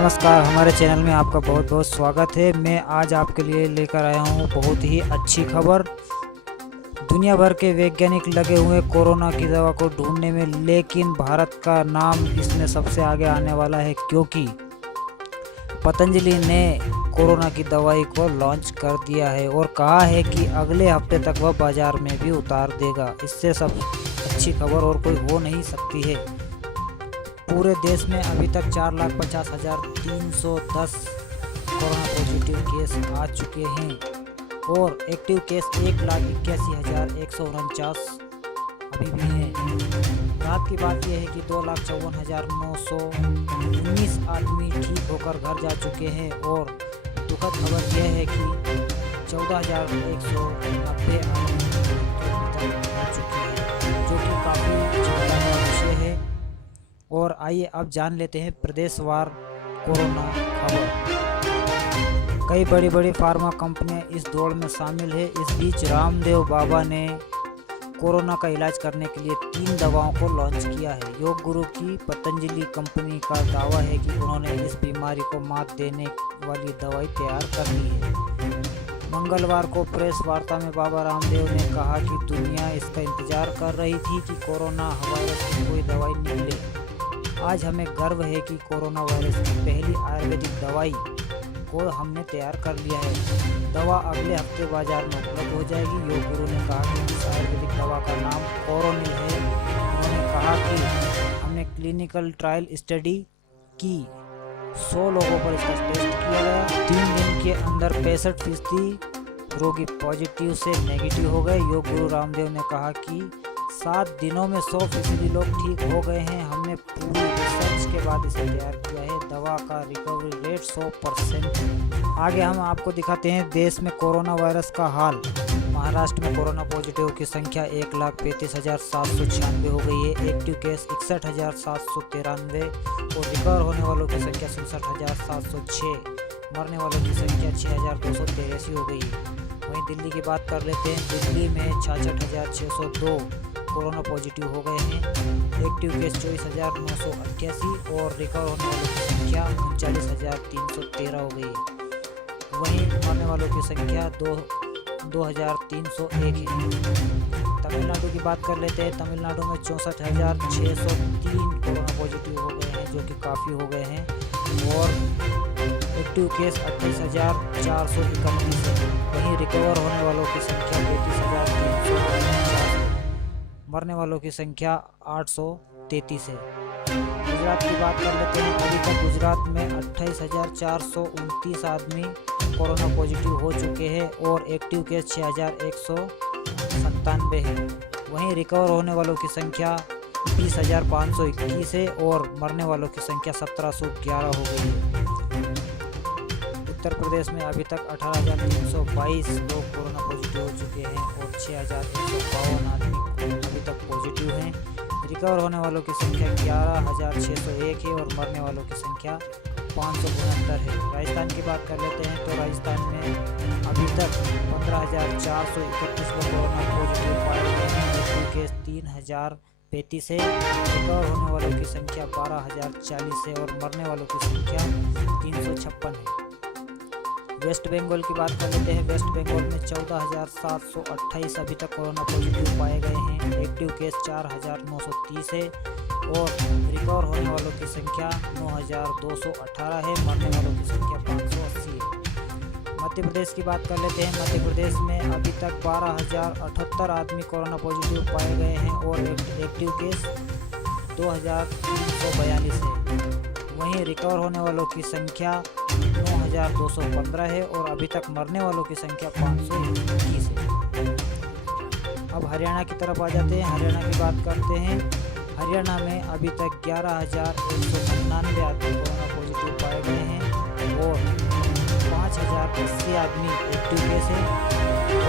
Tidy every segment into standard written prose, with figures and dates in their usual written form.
नमस्कार, हमारे चैनल में आपका बहुत बहुत स्वागत है। मैं आज आपके लिए लेकर आया हूँ बहुत ही अच्छी खबर। दुनिया भर के वैज्ञानिक लगे हुए कोरोना की दवा को ढूंढने में, लेकिन भारत का नाम इसमें सबसे आगे आने वाला है, क्योंकि पतंजलि ने कोरोना की दवाई को लॉन्च कर दिया है और कहा है कि अगले हफ्ते तक वह बाजार में भी उतार देगा। इससे सब अच्छी खबर और कोई हो नहीं सकती है। पूरे देश में अभी तक 4,50,310 कोरोना पॉजिटिव केस आ चुके हैं और एक्टिव केस 1,81,149 अभी भी हैं। रात की बात यह है कि 2,54,919 आदमी ठीक होकर घर जा चुके हैं और दुखद खबर यह है कि 14,190 आदमी हो चुके हैं, जो कि काफ़ी चिंता का विषय है। और आइए अब जान लेते हैं प्रदेशवार कोरोना खबर। कई बड़ी बड़ी फार्मा कंपनियां इस दौड़ में शामिल है। इस बीच रामदेव बाबा ने कोरोना का इलाज करने के लिए 3 दवाओं को लॉन्च किया है। योग गुरु की पतंजलि कंपनी का दावा है कि उन्होंने इस बीमारी को मात देने वाली दवाई तैयार कर ली है। मंगलवार को प्रेस वार्ता में बाबा रामदेव ने कहा कि दुनिया इसका इंतजार कर रही थी कि कोरोना वायरस की कोई दवाई निकले। आज हमें गर्व है कि कोरोना वायरस की पहली आयुर्वेदिक दवाई को हमने तैयार कर लिया है। दवा अगले हफ्ते बाजार में उपलब्ध हो जाएगी। योग गुरु ने कहा कि इस आयुर्वेदिक दवा का नाम कोरोनिल है। उन्होंने कहा कि हमने क्लिनिकल ट्रायल स्टडी की, 100 लोगों पर इसका टेस्ट किया गया। 3 दिन के अंदर 65% रोगी पॉजिटिव से नेगेटिव हो गए। योग गुरु रामदेव ने कहा कि 7 दिनों में 100% लोग ठीक हो गए हैं। हमने पूरी रिसर्च के बाद इसे तैयार किया है। दवा का रिकवरी रेट 100% है। आगे हम आपको दिखाते हैं देश में कोरोना वायरस का हाल। महाराष्ट्र में कोरोना पॉजिटिव की संख्या 1,35,796 हो गई है। एक्टिव केस 61,793 और रिकवर होने वालों की संख्या 67,706। मरने वालों की संख्या 6,283 हो गई है। वहीं दिल्ली की बात कर लेते हैं। दिल्ली में 66,602 कोरोना पॉजिटिव हो गए हैं। एक्टिव केस 24,988 और रिकवर होने वालों की संख्या 39,313 हो गई है। वहीं मरने वालों की संख्या 2,301 है। तमिलनाडु की बात कर लेते हैं। तमिलनाडु में 64,603 कोरोना पॉजिटिव हो गए हैं, जो कि काफ़ी हो गए हैं। और एक्टिव केस 28,431 है। वहीं रिकवर होने वालों की संख्या 35,349 है। मरने वालों की संख्या 833 है। गुजरात की बात कर लेते हैं। अभी तक गुजरात में 28,429 आदमी कोरोना पॉजिटिव हो चुके हैं और एक्टिव केस 6,197 है। वहीं रिकवर होने वालों की संख्या 20,521 है और मरने वालों की संख्या 1,711 हो गई है। उत्तर प्रदेश में अभी तक 18,322 लोग कोरोना पॉजिटिव हो चुके हैं और 6,152 आदमी अभी तक पॉजिटिव हैं। रिकवर होने वालों की संख्या 11,601 है और मरने वालों की संख्या 569 है। राजस्थान की बात कर लेते हैं तो राजस्थान में अभी तक 15,431 लोग कोरोना पॉजिटिव पाए गए हैं। एक्टिव केस 3,035 है। रिकवर होने वालों की संख्या 12,040 है और मरने वालों की संख्या 356 है। वेस्ट बंगाल की बात कर लेते हैं। वेस्ट बंगाल में 14,728 अभी तक कोरोना पॉजिटिव पाए गए हैं। एक्टिव केस 4,930 है और रिकवर होने वालों की संख्या 9,218 है। मरने वालों की संख्या 580 है। मध्य प्रदेश की बात कर लेते हैं। मध्य प्रदेश में अभी तक 12,078 आदमी कोरोना पॉजिटिव पाए गए हैं और एक्टिव केस 2,342 है। वहीं रिकवर होने वालों की संख्या 9,215 है और अभी तक मरने वालों की संख्या 521 है। अब हरियाणा की तरफ आ जाते हैं। हरियाणा की बात करते हैं। हरियाणा में अभी तक 11,199 आदमी कोरोना पॉजिटिव पाए गए हैं और 5,080 आदमी एक्टिव केस है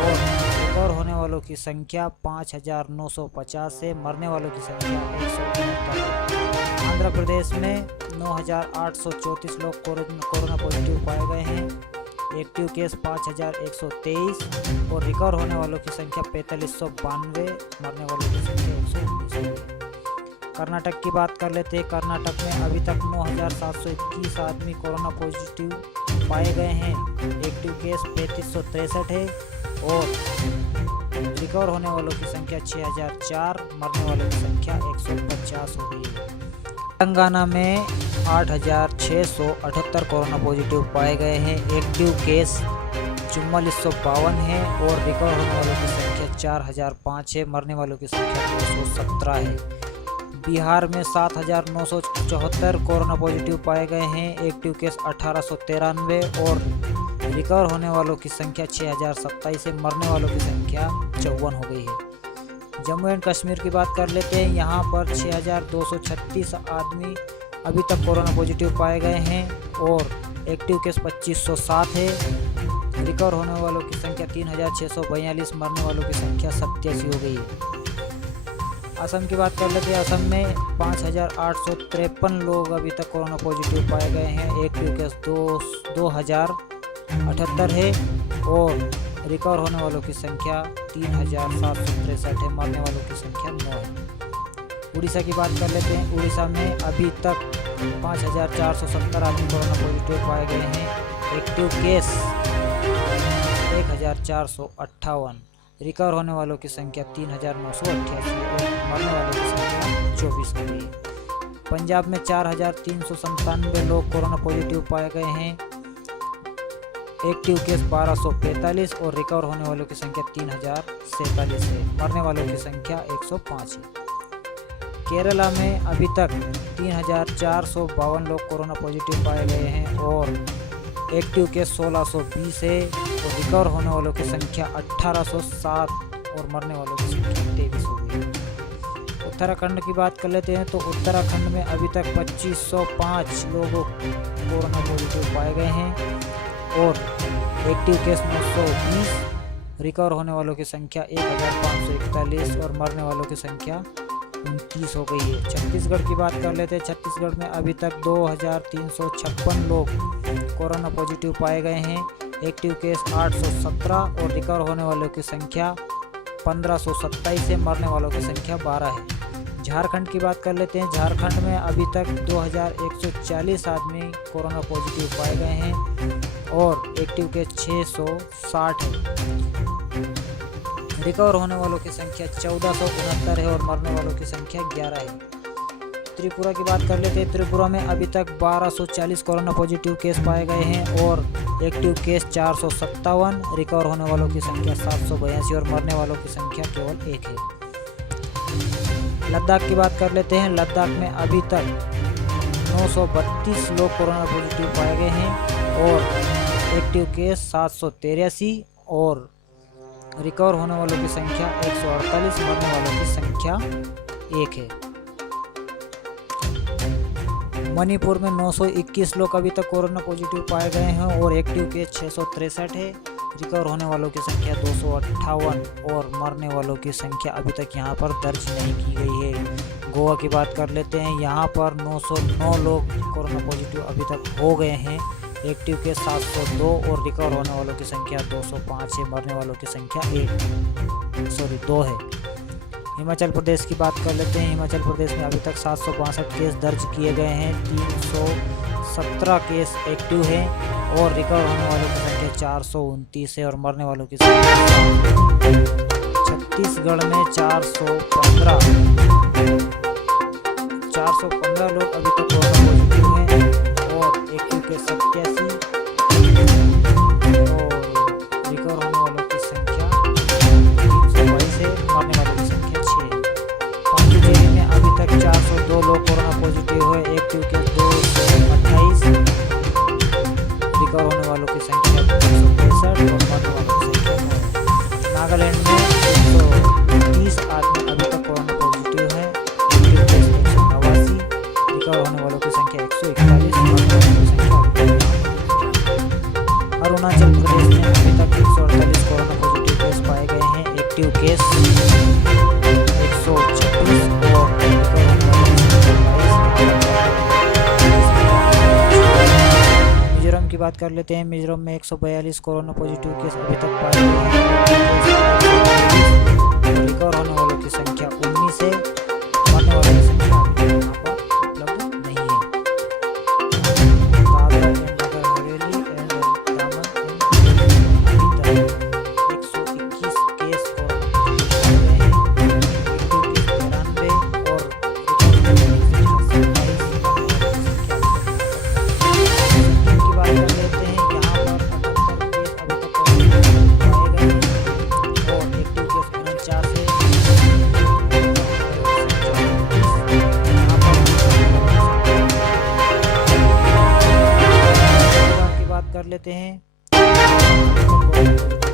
और रिकवर होने वालों की संख्या 5,950 है। मरने वालों की संख्या 169 है। आंध्र प्रदेश में 9,834 लोग कोरोना पॉजिटिव पाए गए हैं। एक्टिव केस 5,123 और रिकवर होने वालों की संख्या 4,592, मरने वालों की संख्या 119 है। कर्नाटक की बात कर लेते हैं। कर्नाटक में अभी तक 9,721 आदमी कोरोना पॉजिटिव पाए गए हैं। एक्टिव केस 3563 है और रिकवर होने वालों की संख्या 6004, मरने वालों की संख्या 150 हो गई है। तेलंगाना में 8,678 कोरोना पॉजिटिव पाए गए हैं। एक्टिव केस 4452 है और रिकवर होने वालों की संख्या 4005 है, मरने वालों की संख्या 217 है। बिहार में 7,974 कोरोना पॉजिटिव पाए गए हैं। एक्टिव केस 1893 और रिकवर होने वालों की संख्या 6027 है, मरने वालों की संख्या 54 हो गई है। जम्मू एंड कश्मीर की बात कर लेते हैं। यहाँ पर 6,236 आदमी अभी तक कोरोना पॉजिटिव पाए गए हैं और एक्टिव केस 2507 है। रिकवर होने वालों की संख्या 3,642, मरने वालों की संख्या 87 हो गई है। असम की बात कर लेते हैं। असम में 5,853 लोग अभी तक कोरोना पॉजिटिव पाए गए हैं। एक्टिव केस 2,078 है और रिकवर होने वालों की संख्या 3,763 है, मरने वालों की संख्या 9 है। उड़ीसा की बात कर लेते हैं। उड़ीसा में अभी तक 5,470 आदमी कोरोना पॉजिटिव पाए गए हैं। एक्टिव केस 1,458, रिकवर होने वालों की संख्या 3,988 और मरने वालों की संख्या 24 हो गई है। पंजाब में 4,397 लोग कोरोना पॉजिटिव पाए गए हैं। एक्टिव केस 1,245 और रिकवर होने वालों की संख्या 3,047 है, मरने वालों की संख्या 105 है। केरला में अभी तक 3,452 लोग कोरोना पॉजिटिव पाए गए हैं और एक्टिव केस 1,620 है और रिकवर होने वालों की संख्या 1,807 और मरने वालों की संख्या 23 हो गई है। उत्तराखंड की बात कर लेते हैं। तो उत्तराखंड में अभी तक 2,505 लोगों कोरोना पॉजिटिव पाए गए हैं और एक्टिव केस 920, रिकवर होने वालों की संख्या 1,541 और मरने वालों की संख्या 29 हो गई है। छत्तीसगढ़ की बात कर लेते हैं। छत्तीसगढ़ में अभी तक 2,356 लोग कोरोना पॉजिटिव पाए गए हैं। एक्टिव केस 817 और रिकवर होने वालों की संख्या 1,527 है, मरने वालों की संख्या 12 है। झारखंड की बात कर लेते हैं। झारखंड में अभी तक 2,140 आदमी कोरोना पॉजिटिव पाए गए हैं और एक्टिव केस 660 है। रिकवर होने वालों की संख्या 1,469 है और मरने वालों की संख्या 11 है। त्रिपुरा की बात कर लेते हैं। त्रिपुरा में अभी तक 1,240 कोरोना पॉजिटिव केस पाए गए हैं और एक्टिव केस 457, रिकवर होने वालों की संख्या 782 और मरने वालों की संख्या केवल 1 है। लद्दाख की बात कर लेते हैं। लद्दाख में अभी तक 932 लोग कोरोना पॉजिटिव पाए गए हैं और एक्टिव केस 783 और रिकवर होने वालों की संख्या 148, मरने वालों की संख्या 1 है। मणिपुर में 921 लोग अभी तक कोरोना पॉजिटिव पाए गए हैं और एक्टिव केस 663 है। रिकवर होने वालों की संख्या 258 और मरने वालों की संख्या अभी तक यहाँ पर दर्ज नहीं की गई है। गोवा की बात कर लेते हैं। यहाँ पर 909 लोग कोरोना पॉजिटिव अभी तक हो गए हैं। एक्टिव केस 702 और रिकवर होने वालों की संख्या 205 है, मरने वालों की संख्या 2 है। हिमाचल प्रदेश की बात कर लेते हैं। हिमाचल प्रदेश में अभी तक 762 केस दर्ज किए गए हैं। 317 केस एक्टिव हैं और रिकवर होने वालों की संख्या 429 है और मरने वालों की संख्या। छत्तीसगढ़ में 415 लोग अभी तक कोरोना पॉजिटिव हैं और एक्टिव केस 87 और रिकवर होने वालों की संख्या 322 है, मरने वालों की संख्या 6 है। पांडिचेरी में अभी तक 402 लोग कोरोना पॉजिटिव हुए। एक्टिव केस 228, रिकवर होने वालों की संख्या 265 और मरने वालों की संख्या 9 है। नागालैंड में 130 आदमी अभी तक कोरोना पॉजिटिव है। एक्टिव केस 189, रिकवर होने वालों की संख्या 141, मरने वालों की संख्या 58। अरुणाचल प्रदेश में अभी तक 148 कोरोना पॉजिटिव केस पाए गए हैं। एक्टिव केस 126 और रिकवर होने वालों की संख्या 22। मिजोरम की बात कर लेते हैं। मिजोरम में 142 कोरोना पॉजिटिव केस अभी तक पाए गए हैं। रिकवर होने वालों की संख्या 19 है, मरने वालों की संख्या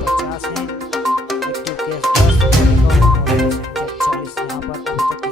50 है, एक्टिव केस 10, रिकवर होने वालों की संख्या 40। यहाँ पर अभी तक